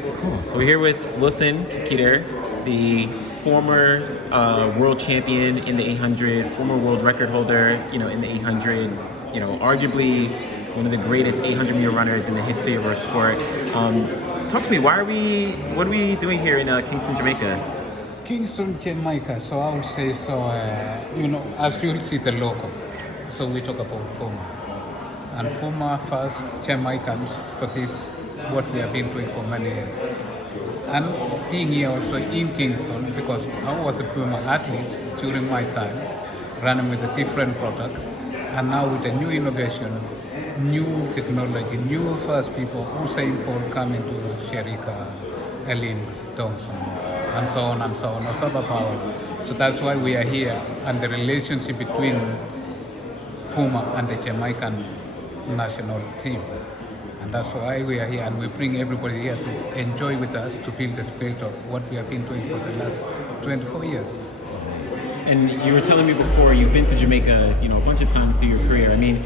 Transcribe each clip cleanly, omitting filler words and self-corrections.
Cool. So we're here with Wilson Kipketer, the former world champion in the 800, former world record holder, in the 800, arguably one of the greatest 800-meter runners in the history of our sport. Talk to me. What are we doing here in Kingston, Jamaica? Kingston, Jamaica. So I would say so. As you'll see the logo. So we talk about PUMA, and PUMA first Jamaicans. So this what we have been doing for many years. And being here also in Kingston, because I was a PUMA athlete during my time, running with a different product, and now with a new innovation, new technology, new first people, Usain Bolt coming to Sherika, Ellen Thompson, and so on and so on, Osaba Power. So that's why we are here, and the relationship between PUMA and the Jamaican national team. And that's why we are here, and we bring everybody here to enjoy with us, to feel the spirit of what we have been doing for the last 24 years. And you were telling me before you've been to Jamaica, a bunch of times through your career. I mean,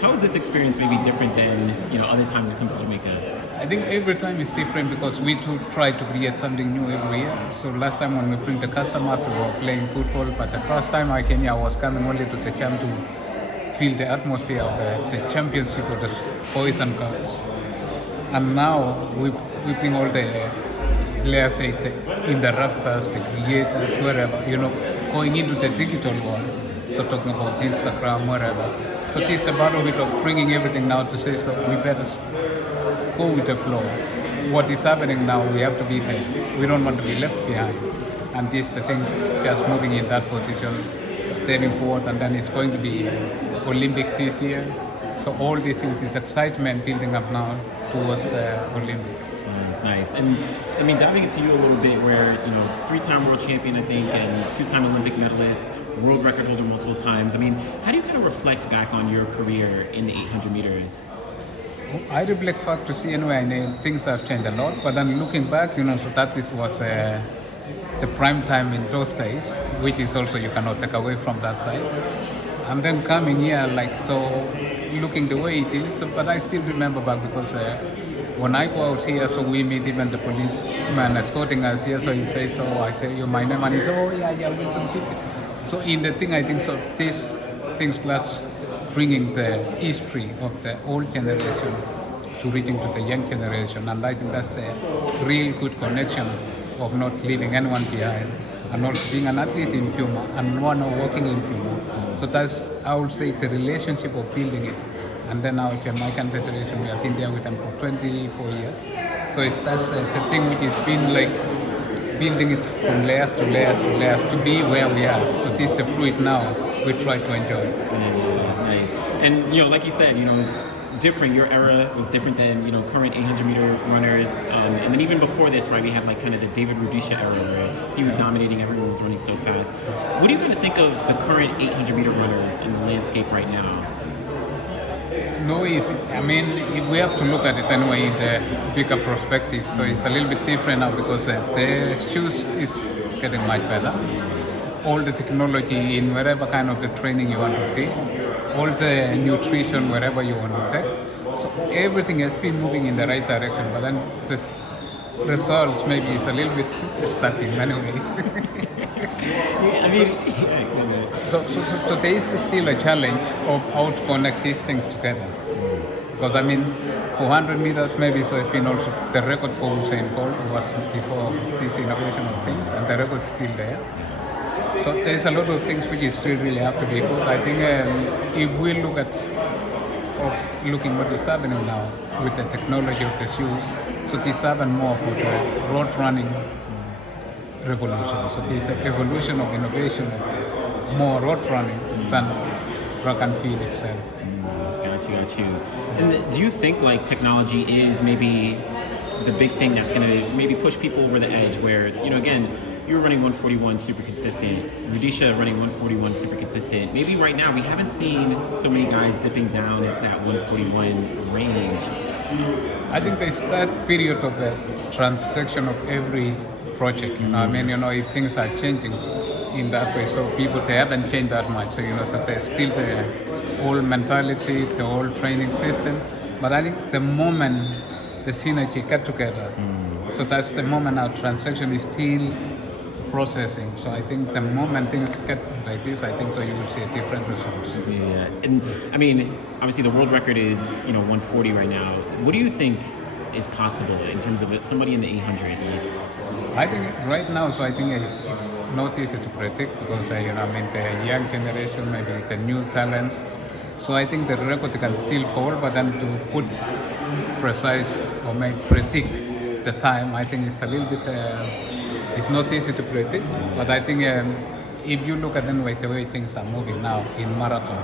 how is this experience maybe different than other times you come to Jamaica? I think every time is different because we too try to create something new every year. So last time when we bring the customers, we were playing football, but the first time I came here, I was coming only to the camp to feel the atmosphere of the championship of the boys and girls. And now we bring all the, let's say, in the rafters, the creators, wherever, going into the digital world. So talking about Instagram, wherever. So this is the part of it of bringing everything now to say, so we better go with the flow. What is happening now, we have to be there. We don't want to be left behind. And this, the things just moving in that position, stepping forward, and then it's going to be Olympic this year. So all these things is excitement building up now towards Olympic. That's nice. And I mean, diving into you a little bit, where three-time world champion, I think, and two-time Olympic medalist, world record holder multiple times. I mean, how do you kind of reflect back on your career in the 800 meters? I reflect back to see anyway, things have changed a lot. But then looking back, so that this was the prime time in those days, which is also you cannot take away from that side. And then coming here, looking the way it is, but I still remember back because when I go out here, so we meet even the policeman escorting us here, so he says, so I say, you're my name, and he says, oh yeah, Wilson Kipketer. So in the thing, I think, so these things plus bringing the history of the old generation to reaching to the young generation, and I think that's the real good connection of not leaving anyone behind, and also being an athlete in PUMA and one working in PUMA. So that's, I would say, the relationship of building it. And then our Jamaican Federation, we have been there with them for 24 years. So that's the thing which has been like building it from layers to layers to layers to be where we are. So this is the fruit now we try to enjoy. Nice. And like you said, it's different. Your era was different than current 800-meter runners, and then even before this, right? We had kind of the David Rudisha era, where he was dominating. Everyone was running so fast. What do you kind of think of the current 800-meter runners in the landscape right now? No, I mean, if we have to look at it anyway in the bigger perspective. So it's a little bit different now because the shoes is getting much better. All the technology in wherever kind of the training you want to take, all the nutrition wherever you want to take. So everything has been moving in the right direction, but then the results maybe is a little bit stuck in many ways. So there is still a challenge of how to connect these things together. Because I mean, for 100 meters maybe, so it's been also the record for Usain Bolt was before this innovation of things, and the record is still there. So there's a lot of things which is still really have to be good. I think if we look at looking what is happening now with the technology of the shoes, so this happen more for the road running revolution. So this evolution of innovation, more road running than track and field itself. Got you. And do you think technology is maybe the big thing that's going to maybe push people over the edge? Where again, you're running 141 super consistent, Rudisha running 141 super consistent. Maybe right now we haven't seen so many guys dipping down into that 141 range. I think there's that period of the transaction of every project. I mean, if things are changing in that way, so people they haven't changed that much. So so there's still the old mentality, the old training system. But I think the moment the synergy get together, So that's the moment our transaction is still processing. So I think the moment things get like this, I think so you will see different results. Yeah, and I mean, obviously the world record is 140 right now. What do you think is possible in terms of somebody in the 800? I think right now, so I think it's not easy to predict because I mean the young generation, maybe the new talents. So I think the record can still hold, but then to put precise or maybe predict the time, I think it's a little bit. It's not easy to predict, but I think if you look at the way things are moving now in marathon,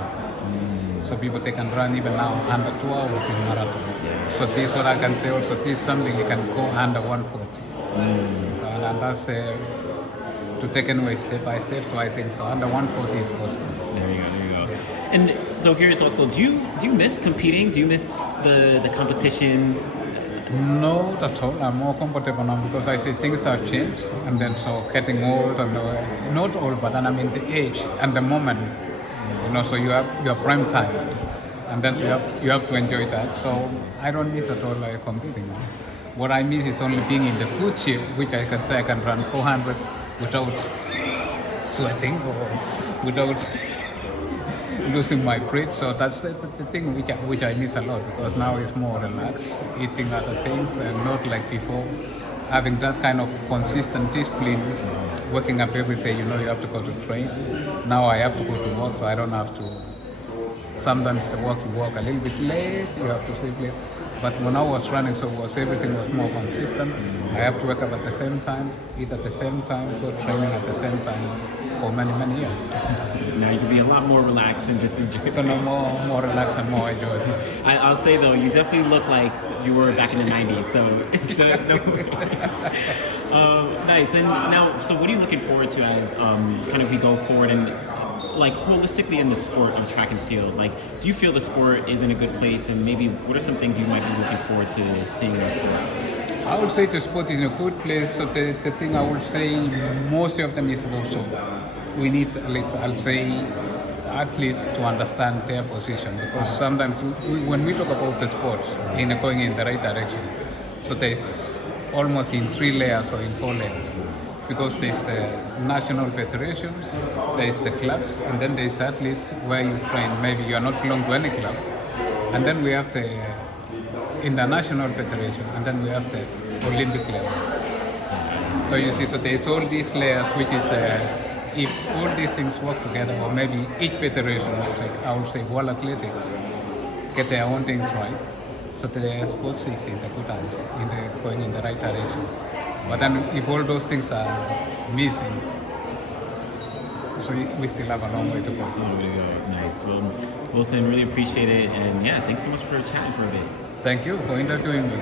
so people they can run even now under 2 hours in marathon. So this what I can say also. This is something you can go under 140. So and that's to take away step by step. So I think so under 140 is possible. There you go. There you go. And so curious also, do you miss competing? Do you miss the competition? Not at all. I'm more comfortable now because I see things have changed, and then so getting old and not old, but then I mean the age and the moment. So you have your prime time, and then so you have to enjoy that. So I don't miss at all competing. What I miss is only being in the good shape, which I can say I can run 400 without sweating or without losing my breath. So that's the thing which I miss a lot because now it's more relaxed, eating other things and not like before, having that kind of consistent discipline, waking up every day, you have to go to train. Now I have to go to work, so I don't have to. Sometimes you work a little bit late, you have to sleep late. But when I was running, so everything was more consistent. I have to wake up at the same time, eat at the same time, go training at the same time for many, many years. Now you can be a lot more relaxed and just enjoy. So no more relaxed and more enjoyable. I'll say though, you definitely look like you were back in the 90s. So, nice. And now, so what are you looking forward to as kind of we go forward and like holistically in the sport of track and field? Like, do you feel the sport is in a good place, and maybe what are some things you might be looking forward to seeing in the sport? I would say the sport is in a good place. So the thing I would say most of them is also we need I'll say at least to understand their position, because sometimes when we talk about the sport going in the right direction, so there's almost in 3 layers or in 4 layers. Because there's the national federations, there's the clubs, and then there's athletes where you train. Maybe you are not belong to any club, and then we have the international federation, and then we have the Olympic level. So you see, so there's all these layers, which is if all these things work together, or maybe each federation, like I would say World Athletics, get their own things right. So the sports is in the good hands, going in the right direction. But then if all those things are missing, so we still have a long way to go. Nice. Well, Wilson, really appreciate it. And yeah, thanks so much for chatting for a bit. Thank you for interviewing me.